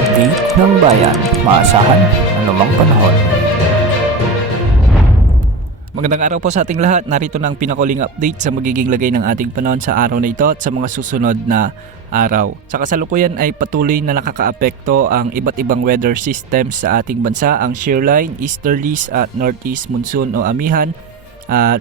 update ng bayan. Maasahan anumang panahon. Magandang araw po sa ating lahat. Narito na ang pinakuling update sa magiging lagay ng ating panahon sa araw na ito at sa mga susunod na araw. Sa kasalukuyan ay patuloy na nakakaapekto ang iba't ibang weather systems sa ating bansa, ang shearline, easterlies at northeast monsoon o amihan.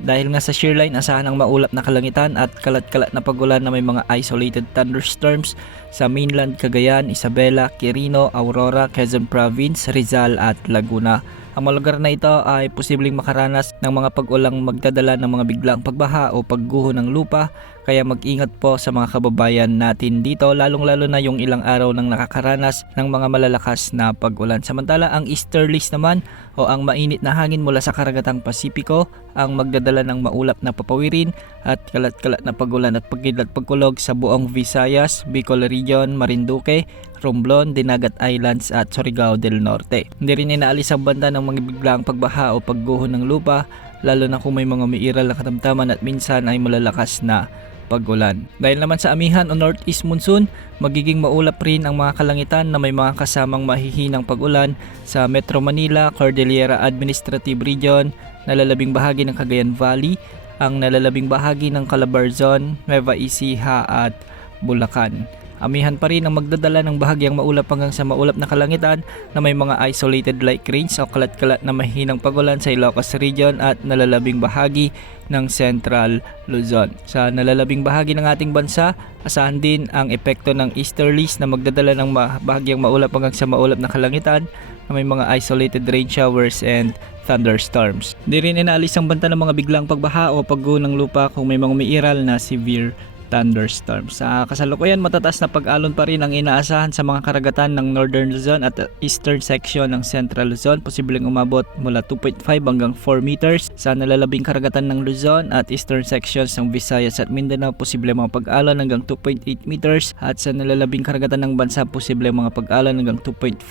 Dahil nga sa shearline, asahan ang maulap na kalangitan at kalat-kalat na pagulan na may mga isolated thunderstorms sa mainland Cagayan, Isabela, Quirino, Aurora, Quezon Province, Rizal at Laguna. Ang mga lugar na ito ay posibleng makaranas ng mga pag-ulang magdadala ng mga biglang pagbaha o pagguho ng lupa, kaya mag-ingat po sa mga kababayan natin dito, lalong-lalo na yung ilang araw nang nakakaranas ng mga malalakas na pag-ulan. Samantala ang easterlies naman o ang mainit na hangin mula sa karagatang Pasipiko ang magdadala ng maulap na papawirin at kalat-kalat na pagulan at pagkidlat-pagkulog sa buong Visayas, Bicol Region, Marinduque, Romblon, Dinagat Islands at Surigao del Norte. Hindi rin inaalis ang banda ng mga biglang pagbaha o pagguho ng lupa, lalo na kung may mga umiiral na katamtaman at minsan ay malalakas na pag-ulan. Dahil naman sa amihan o northeast monsoon, magiging maulap rin ang mga kalangitan na may mga kasamang mahihinang pag-ulan sa Metro Manila, Cordillera Administrative Region, nalalabing bahagi ng Cagayan Valley, ang nalalabing bahagi ng Calabarzon, Nueva Ecija at Bulacan. Amihan pa rin ang magdadala ng bahagyang maulap hanggang sa maulap na kalangitan na may mga isolated light rains o kalat-kalat na mahinang pagulan sa Ilocos Region at nalalabing bahagi ng Central Luzon. Sa nalalabing bahagi ng ating bansa, asahan din ang epekto ng easterlies na magdadala ng bahagyang maulap hanggang sa maulap na kalangitan na may mga isolated rain showers and thunderstorms. Di rin inaalis ang banta ng mga biglang pagbaha o pagguho ng lupa kung may mga umiiral na severe thunderstorms. Sa kasalukuyan, matataas na pag-alon pa rin ang inaasahan sa mga karagatan ng Northern Luzon at eastern section ng Central Luzon, posibleng umabot mula 2.5 hanggang 4 meters. Sa nalalabing karagatan ng Luzon at eastern sections ng Visayas at Mindanao, posibleng mga pag-alon hanggang 2.8 meters at sa nalalabing karagatan ng bansa, posibleng mga pag-alon hanggang 2.5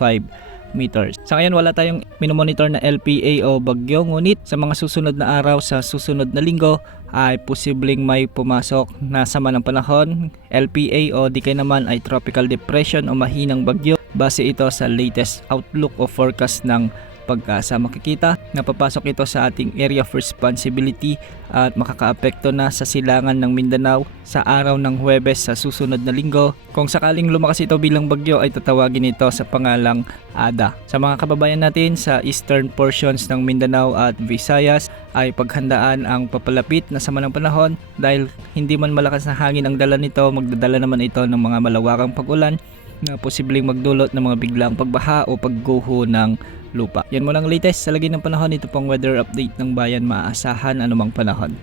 meters. Sa ngayon wala tayong minomonitor na LPA o bagyo, ngunit sa mga susunod na araw sa susunod na linggo ay posibleng may pumasok na sama ng panahon, LPA o di kaya naman ay tropical depression o mahinang bagyo, base ito sa latest outlook o forecast ng Pag-asa. Makikita na papasok ito sa ating area of responsibility at makakaapekto na sa silangan ng Mindanao sa araw ng Huwebes sa susunod na linggo. Kung sakaling lumakas ito bilang bagyo ay tatawagin ito sa pangalang Ada. Sa mga kababayan natin sa eastern portions ng Mindanao at Visayas ay paghandaan ang papalapit na sama ng panahon dahil hindi man malakas na hangin ang dala nito, magdadala naman ito ng mga malawakang pag-ulan na posibleng magdulot ng mga biglang pagbaha o pagguho ng lupa. Yan mo lang latest sa lagi ng panahon. Ito pong weather update ng bayan, maaasahan anumang panahon.